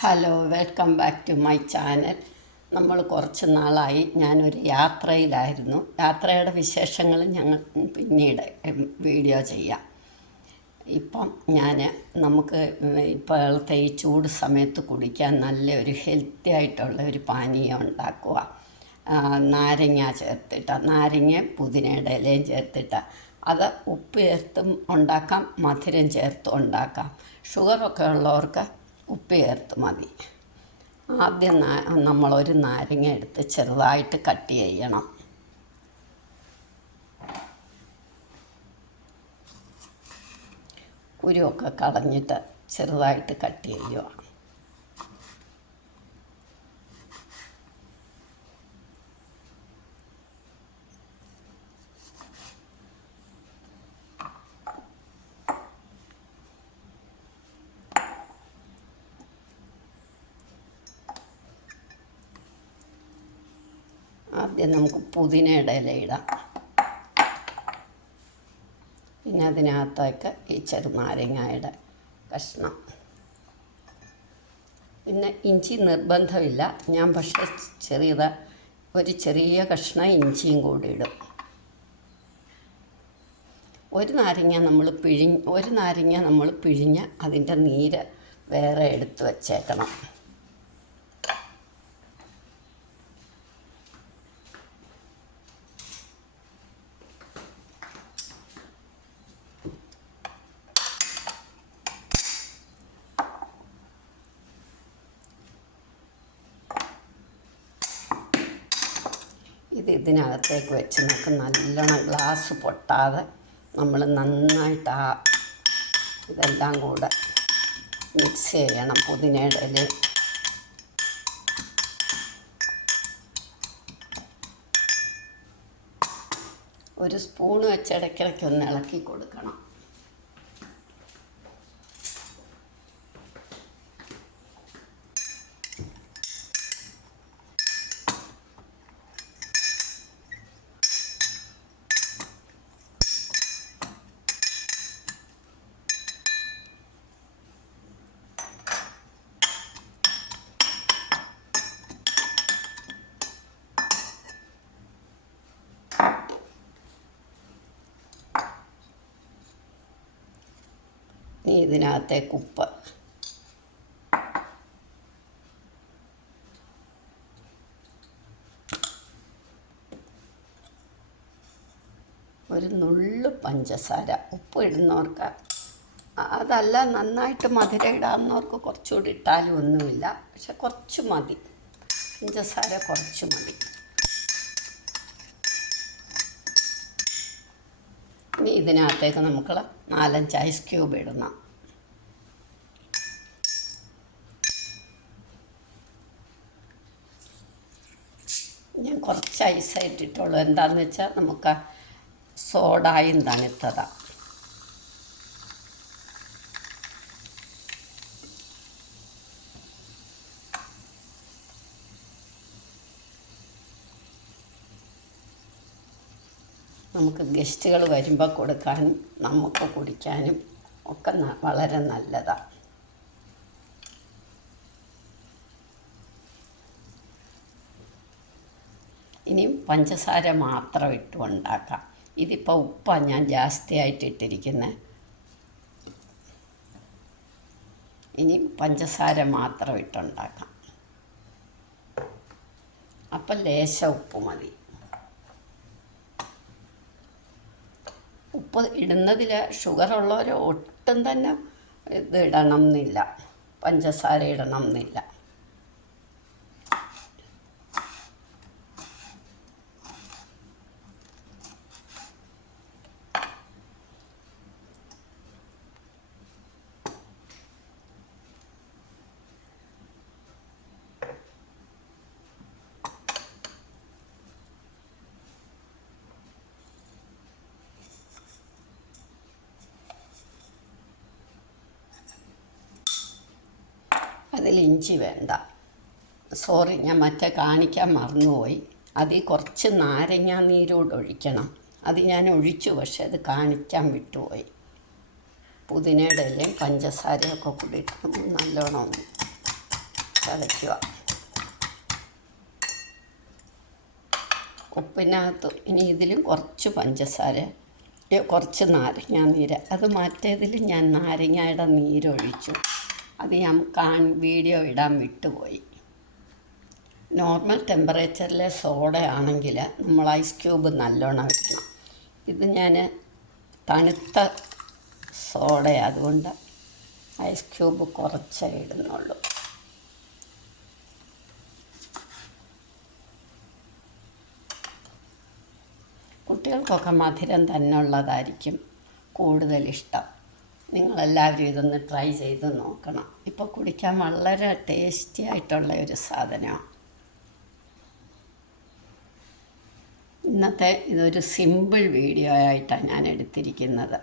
Hello welcome back to my channel നമ്മൾ കുറച്ച് നാളായി ഞാനൊരു യാത്രയിലായിരുന്നു. യാത്രയുടെ വിശേഷങ്ങൾ ഞങ്ങൾ പിന്നീട് വീഡിയോ ചെയ്യാം. ഇപ്പം ഞാൻ നമുക്ക് ഇപ്പോഴത്തെ ഈ ചൂട് സമയത്ത് കുടിക്കാൻ നല്ലൊരു ഹെൽത്തി ആയിട്ടുള്ള ഒരു പാനീയം ഉണ്ടാക്കുക. നാരങ്ങ ചേർത്തിട്ട നാരങ്ങ പുതിനയുടെ ഇലയും ചേർത്തിട്ട. അത് ഉപ്പ് ചേർത്തും ഉണ്ടാക്കാം മധുരം ചേർത്തും ഉണ്ടാക്കാം. ഷുഗറൊക്കെ ഉള്ളവർക്ക് ഉപ്പ് ചേർത്ത് മതി. ആദ്യം നമ്മളൊരു നാരങ്ങ എടുത്ത് ചെറുതായിട്ട് കട്ട് ചെയ്യണം. കുരുവൊക്കെ കളഞ്ഞിട്ട് ചെറുതായിട്ട് കട്ട് ചെയ്യുക. ആദ്യം നമുക്ക് പുതിനയുടെ ഇല ഇടാം. പിന്നെ അതിനകത്തേക്ക് ഈ ചെറുനാരങ്ങയുടെ കഷ്ണം. പിന്നെ ഇഞ്ചി നിർബന്ധമില്ല. ഞാൻ പക്ഷേ ചെറിയത് ഒരു ചെറിയ കഷ്ണം ഇഞ്ചിയും കൂടി ഇടും. ഒരു നാരങ്ങ നമ്മൾ പിഴിഞ്ഞ് ഒരു നാരങ്ങ നമ്മൾ പിഴിഞ്ഞ് അതിന്റെ നീര് വേറെ എടുത്ത് വച്ചേക്കണം. ഇത് ഇതിനകത്തേക്ക് വെച്ച് നമുക്ക് നല്ലോണം ഗ്ലാസ് പൊട്ടാതെ നമ്മൾ നന്നായിട്ട് ആ ഇതെല്ലാം കൂടെ മിക്സ് ചെയ്യണം പുതിനയുടെ ഇല ഒരു സ്പൂൺ വെച്ച് ഇടയ്ക്കിടയ്ക്ക് ഒന്ന് ഇളക്കി കൊടുക്കണം ഇനി ഇതിനകത്തേക്ക് ഉപ്പ് ഒരു നുള്ളു പഞ്ചസാര. ഉപ്പ് ഇടുന്നവർക്ക് അതല്ല നന്നായിട്ട് മധുരം ഇടാവുന്നവർക്ക് കുറച്ചുകൂടി ഇട്ടാലും ഒന്നുമില്ല. പക്ഷെ കുറച്ച് മതി. പഞ്ചസാര കുറച്ച് മതി. ഇനി ഇതിനകത്തേക്ക് നമുക്ക് നാലഞ്ച് ഐസ് ക്യൂബ് ഇടണം. ഇട്ടിട്ടുള്ളൂ എന്താണെന്ന് വെച്ചാൽ നമുക്ക് സോഡായും തണുത്തതാണ് നമുക്ക് ഗസ്റ്റുകൾ വരുമ്പോൾ കൊടുക്കാനും നമുക്ക് കുടിക്കാനും ഒക്കെ വളരെ നല്ലതാണ് ഇനിയും പഞ്ചസാര മാത്രം ഇട്ട് ഉണ്ടാക്കാം. ഇതിപ്പോൾ ഉപ്പാണ് ഞാൻ ജാസ്തിയായിട്ട് ഇട്ടിരിക്കുന്നത് ഇനി പഞ്ചസാര മാത്രം ഇട്ടുണ്ടാക്കാം. അപ്പം ലേശ ഉപ്പ് മതി. ഉപ്പ് ഇടുന്നതിൽ ഷുഗർ ഉള്ളവർ ഒട്ടും തന്നെ ഇത് ഇടണം എന്നില്ല പഞ്ചസാര ഇടണം എന്നില്ല അതിൽ ഇഞ്ചി വേണ്ട. സോറി ഞാൻ മറ്റേ കാണിക്കാൻ മറന്നുപോയി. അതിൽ കുറച്ച് നാരങ്ങ നീരോട് ഒഴിക്കണം. അത് ഞാൻ ഒഴിച്ചു പക്ഷെ അത് കാണിക്കാൻ വിട്ടുപോയി. പുതിനയുടെ ഇലയും പഞ്ചസാരയൊക്കെ കൂടി ഇട്ട് നല്ലോണം ഒന്ന് ചതയ്ക്കുക. ഉപ്പിനകത്ത് ഇനി ഇതിലും കുറച്ച് പഞ്ചസാര കുറച്ച് നാരങ്ങ നീര്. അത് മറ്റേതിൽ ഞാൻ നാരങ്ങയുടെ നീരൊഴിച്ചു അത് ഞാൻ കാൺ വീഡിയോ ഇടാൻ വിട്ടുപോയി. നോർമൽ ടെമ്പറേച്ചറിലെ സോഡ ആണെങ്കിൽ നമ്മൾ ഐസ് ക്യൂബ് നല്ലോണം വെക്കണം. ഇത് ഞാൻ തണുത്ത സോഡ അതുകൊണ്ട് ഐസ് ക്യൂബ് കുറച്ചേ ഇടുന്നുള്ളൂ. കുട്ടികൾക്കൊക്കെ മധുരം തന്നെ ഉള്ളതായിരിക്കും കൂടുതൽ ഇഷ്ടം. നിങ്ങളെല്ലാവരും ഇതൊന്ന് ട്രൈ ചെയ്ത് നോക്കണം. ഇപ്പോൾ കുടിക്കാൻ വളരെ ടേസ്റ്റി ആയിട്ടുള്ള ഒരു സാധനമാണ്. ഇന്നത്തെ ഇതൊരു സിമ്പിൾ വീഡിയോ ആയിട്ടാണ് ഞാൻ എടുത്തിരിക്കുന്നത്.